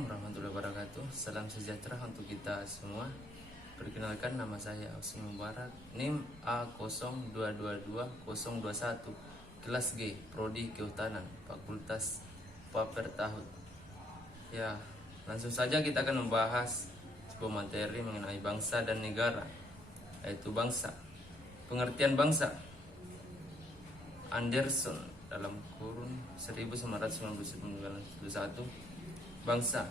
Assalamualaikum warahmatullahi wabarakatuh. Salam sejahtera untuk kita semua. Perkenalkan, nama saya Ausi Mubarak, NIM A0222-021, kelas G, Prodi Kehutanan, Fakultas Papertahun. Ya, langsung saja kita akan membahas sebuah materi mengenai bangsa dan negara, yaitu bangsa. Pengertian bangsa. Anderson dalam kurun 1991, bangsa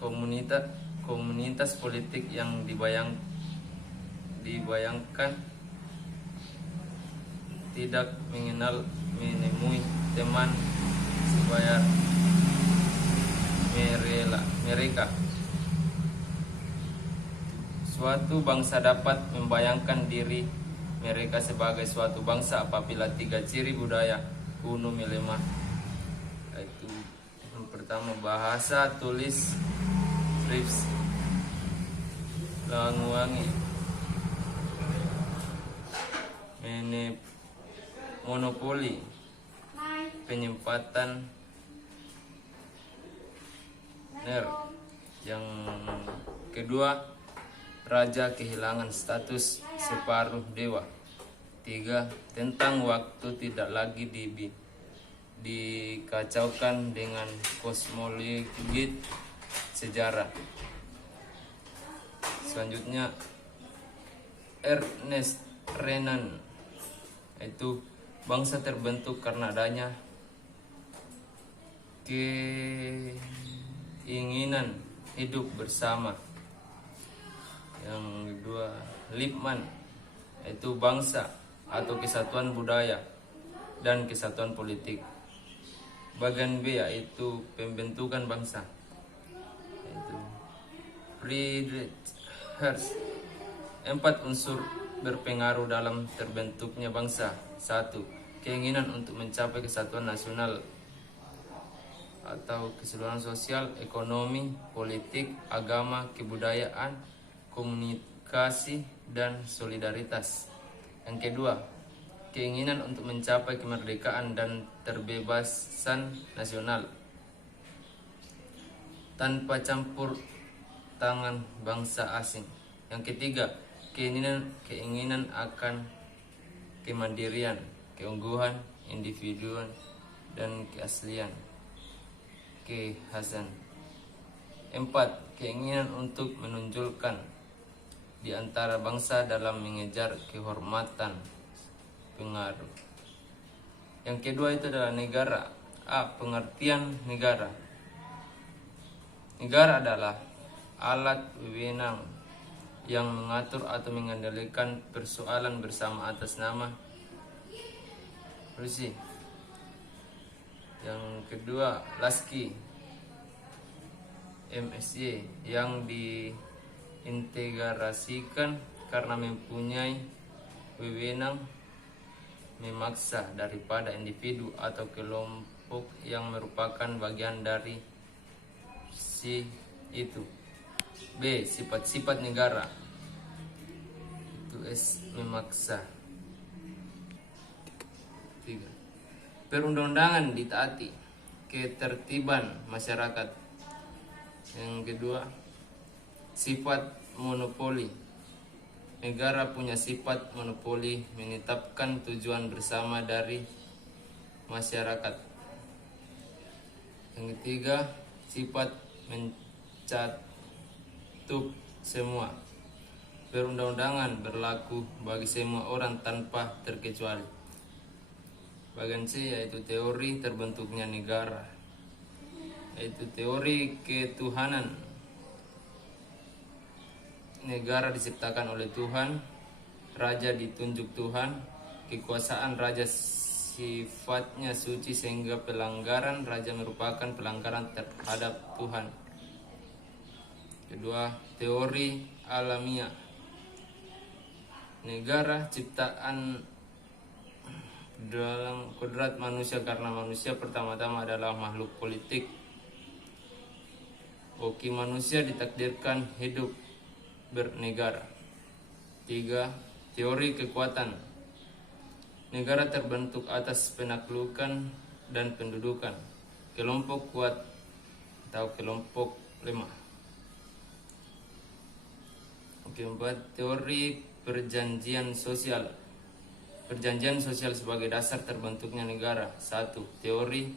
komunitas politik yang dibayangkan tidak menemui teman sebaya mereka. Suatu bangsa dapat membayangkan diri mereka sebagai suatu bangsa apabila 3 ciri budaya kuno melemah, yaitu yang pertama bahasa, tulis, skrips, languangi, monopoli, penyempatan, yang kedua raja kehilangan status separuh dewa. 3. Tentang waktu tidak lagi dikacaukan dengan kosmologi sejarah. Selanjutnya Ernest Renan, yaitu bangsa terbentuk karena adanya keinginan hidup bersama. Yang kedua Lippmann, yaitu bangsa atau kesatuan budaya dan kesatuan politik. Bagian B yaitu pembentukan bangsa, yaitu Friedrich Hertz. 4 unsur berpengaruh dalam terbentuknya bangsa. 1. Keinginan untuk mencapai kesatuan nasional atau keseluruhan sosial, ekonomi, politik, agama, kebudayaan, komunikasi, dan solidaritas. Yang kedua, keinginan untuk mencapai kemerdekaan dan terbebasan nasional tanpa campur tangan bangsa asing. Yang ketiga, keinginan akan kemandirian, keunggulan individu dan keaslian, kekhasan. 4. Keinginan untuk menunjukkan di antara bangsa dalam mengejar kehormatan, pengaruh. Yang kedua itu adalah negara. A. Pengertian negara. Negara adalah alat wewenang yang mengatur atau mengendalikan persoalan bersama atas nama Rusia. Yang kedua Lasky MSY, yang diintegrasikan karena mempunyai wewenang memaksa daripada individu atau kelompok yang merupakan bagian dari si itu. B. Sifat-sifat negara, itu S. Memaksa. 3. Perundang-undangan ditaati, ketertiban masyarakat. Yang kedua sifat monopoli. Negara punya sifat monopoli menetapkan tujuan bersama dari masyarakat. Yang ketiga sifat mencakup semua. Perundang-undangan berlaku bagi semua orang tanpa terkecuali. Bagian C yaitu teori terbentuknya negara, yaitu teori ketuhanan. Negara diciptakan oleh Tuhan, raja ditunjuk Tuhan, kekuasaan raja sifatnya suci sehingga pelanggaran raja merupakan pelanggaran terhadap Tuhan. Kedua, teori alamiah. Negara ciptaan dalam kodrat manusia karena manusia pertama-tama adalah makhluk politik. Oke, manusia ditakdirkan hidup bernegara. 3. Teori kekuatan. Negara terbentuk atas penaklukan dan pendudukan. Kelompok kuat atau kelompok lemah. Oke, 4. Teori perjanjian sosial. Perjanjian sosial sebagai dasar terbentuknya negara. 1. Teori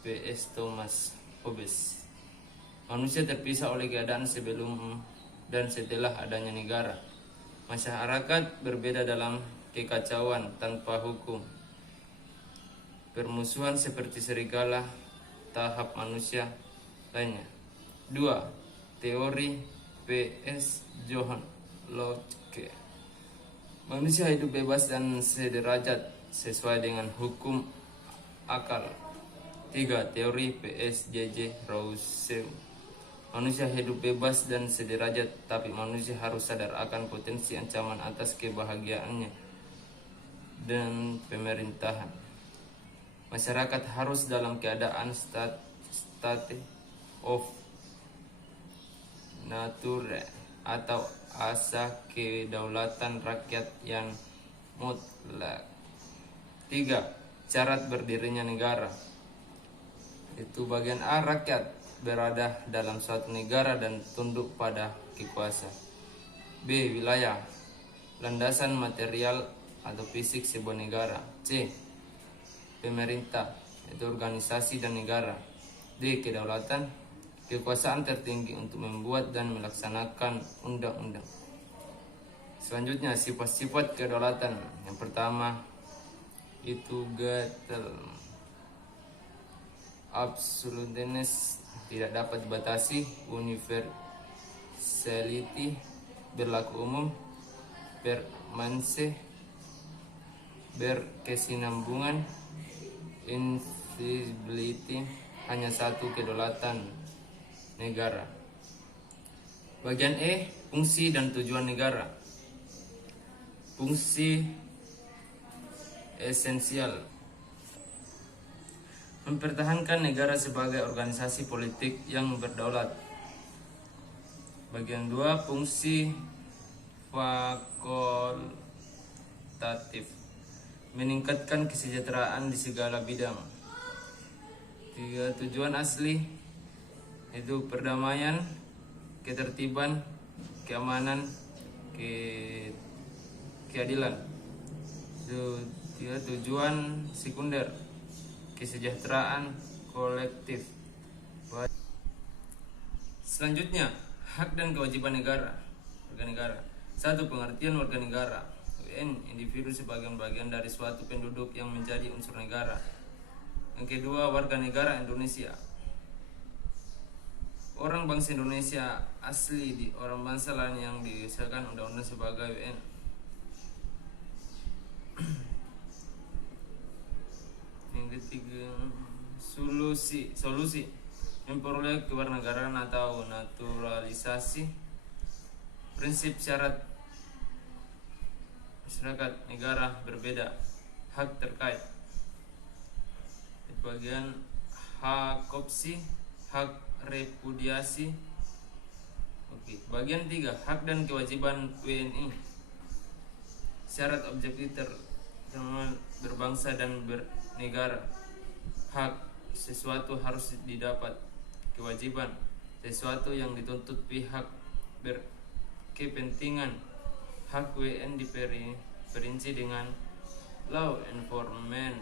P.S. Thomas Hobbes. Manusia terpisah oleh keadaan sebelum dan setelah adanya negara. Masyarakat berbeda dalam kekacauan tanpa hukum. Permusuhan seperti serigala tahap manusia lainnya. 2. Teori P.S. Johann Locke. Manusia hidup bebas dan sederajat sesuai dengan hukum akal. 3. Teori P.S. J.J. Rousseau. Manusia hidup bebas dan sederajat, tapi manusia harus sadar akan potensi ancaman atas kebahagiaannya dan pemerintahan. Masyarakat harus dalam keadaan state of nature atau asa kedaulatan rakyat yang mutlak. 3. Syarat berdirinya negara. Itu bagian A, rakyat berada dalam suatu negara dan tunduk pada kekuasaan. B. Wilayah, landasan material atau fisik sebuah negara. C. Pemerintah, itu organisasi dan negara. D. Kedaulatan, kekuasaan tertinggi untuk membuat dan melaksanakan undang-undang. Selanjutnya, sifat-sifat kedaulatan. Yang pertama itu gatel, absoluteness, tidak dapat dibatasi. Universality, berlaku umum. Permanence, berkesinambungan. Invisibility, hanya satu kedaulatan negara. Bagian E, fungsi dan tujuan negara. Fungsi esensial, mempertahankan negara sebagai organisasi politik yang berdaulat. Bagian 2, fungsi fakultatif, meningkatkan kesejahteraan di segala bidang. 3. Tujuan asli, itu perdamaian, ketertiban, keamanan, keadilan. Itu 3. Tujuan sekunder, kesejahteraan kolektif. Selanjutnya, hak dan kewajiban negara. Warga negara. 1. Pengertian warga negara. Individu sebagai bagian dari suatu penduduk yang menjadi unsur negara. Yang kedua, warga negara Indonesia. Orang bangsa Indonesia asli di orang bangsa lain yang disahkan undang-undang sebagai UN. Yang ketiga, solusi memperoleh kewarganegaraan atau naturalisasi. Prinsip syarat masyarakat negara berbeda. Hak terkait, bagian hak opsi, hak repudiasi. Oke. Bagian 3, hak dan kewajiban WNI. Syarat objektif berbangsa dan bernegara. Hak, sesuatu harus didapat. Kewajiban, sesuatu yang dituntut pihak berkepentingan. Hak WN diperinci dengan law enforcement.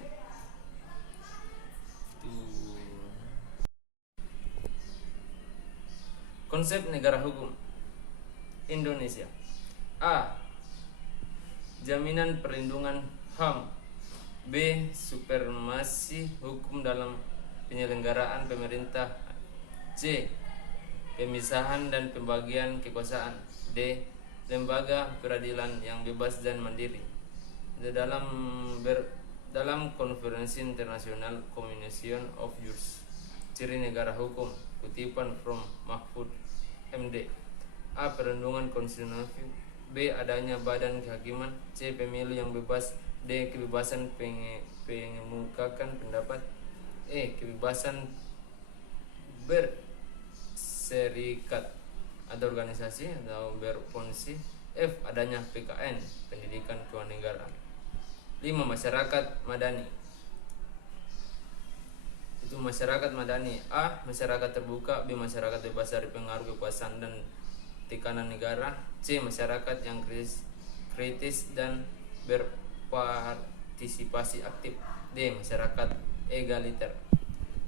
Konsep negara hukum Indonesia. A. Jaminan perlindungan HAM. B. Supremasi hukum dalam penyelenggaraan pemerintah. C. Pemisahan dan pembagian kekuasaan. D. Lembaga peradilan yang bebas dan mandiri. Dalam Konferensi Internasional Commission of Jurists, ciri negara hukum, kutipan from Mahfud MD. A. Perlindungan konstitusional. B. Adanya badan kehakiman. C. Pemilu yang bebas. D. Kebebasan pengemukakan pendapat. E. Kebebasan berserikat atau organisasi atau berfungsi. F. Adanya PKN, pendidikan kewarganegaraan. 5. Masyarakat madani. Itu masyarakat madani. A. Masyarakat terbuka. B. Masyarakat bebas dari pengaruh kekuasaan dan tekanan negara. C. Masyarakat yang kritis dan berpartisipasi aktif. D. Masyarakat egaliter.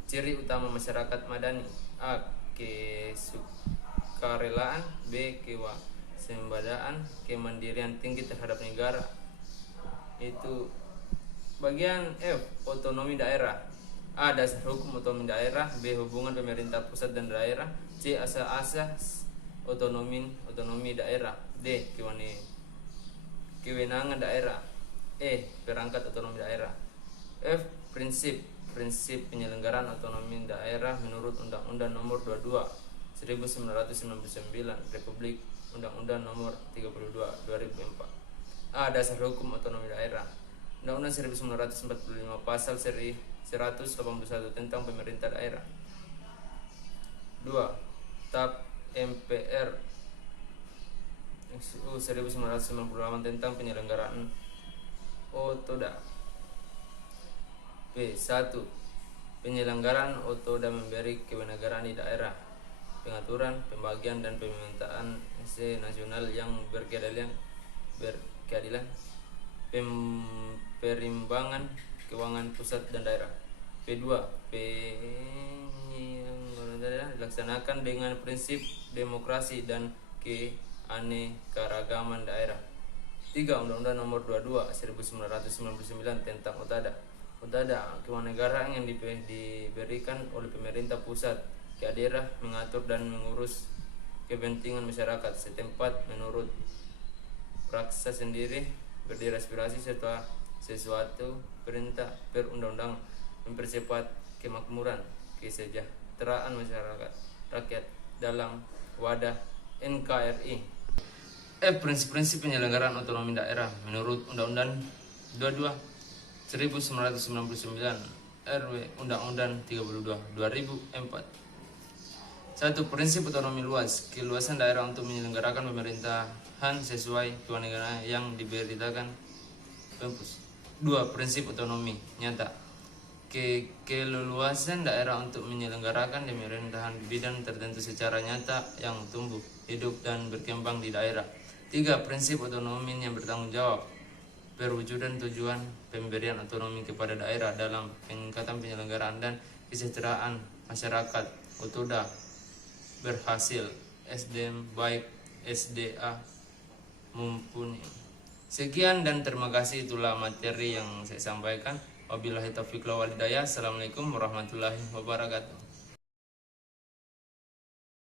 Ciri utama masyarakat madani: A. Kesukarelaan. B. Kewaspadaan. Kemandirian tinggi terhadap negara. Itu bagian F. Otonomi daerah. A. Dasar hukum otonomi daerah. B. Hubungan pemerintah pusat dan daerah. C. Asas otonomi daerah. D. Kewenangan daerah. E. Perangkat otonomi daerah. F. Prinsip penyelenggaraan otonomi daerah menurut Undang-Undang Nomor 22 1999 Republik Undang-Undang Nomor 32 2004. A. Dasar hukum otonomi daerah. Undang-Undang 1945 Pasal 181 tentang pemerintah daerah. 2. TAP MPR 1998 tentang penyelenggaraan otoda. B. 1. Penyelenggaraan otoda memberi kewenangan di daerah, pengaturan, pembagian dan pemetaan nasional yang berkeadilan, perimbangan keuangan pusat dan daerah. B2. Penyelenggaraan daerah dilaksanakan dengan prinsip demokrasi dan keanekaragaman daerah. 3. Undang-Undang Nomor 22 1999 tentang Otada. Kewarganegaraan yang diberikan oleh pemerintah pusat ke daerah, mengatur dan mengurus kepentingan masyarakat setempat menurut praksa sendiri, berdiri aspirasi serta sesuatu perintah perundang-undang, mempercepat kemakmuran kesejahteraan masyarakat rakyat dalam wadah NKRI. Prinsip-prinsip penyelenggaraan otonomi daerah menurut Undang-Undang 22 1999 RW Undang-Undang 32 2004. 1. Prinsip otonomi luas, keluasan daerah untuk menyelenggarakan pemerintahan sesuai kewenangan yang diberitakan Pempus. 2. Prinsip otonomi nyata, keleluasan daerah untuk menyelenggarakan pemerintahan di bidang tertentu secara nyata yang tumbuh, hidup dan berkembang di daerah. 3. Prinsip otonomi yang bertanggung jawab, perwujudan tujuan pemberian otonomi kepada daerah dalam peningkatan penyelenggaraan dan kesejahteraan masyarakat. Otoda berhasil, SDM baik, SDA mumpuni. Sekian dan terima kasih, itulah materi yang saya sampaikan. Wabillahi taufiq wal hidayah. Assalamualaikum warahmatullahi wabarakatuh.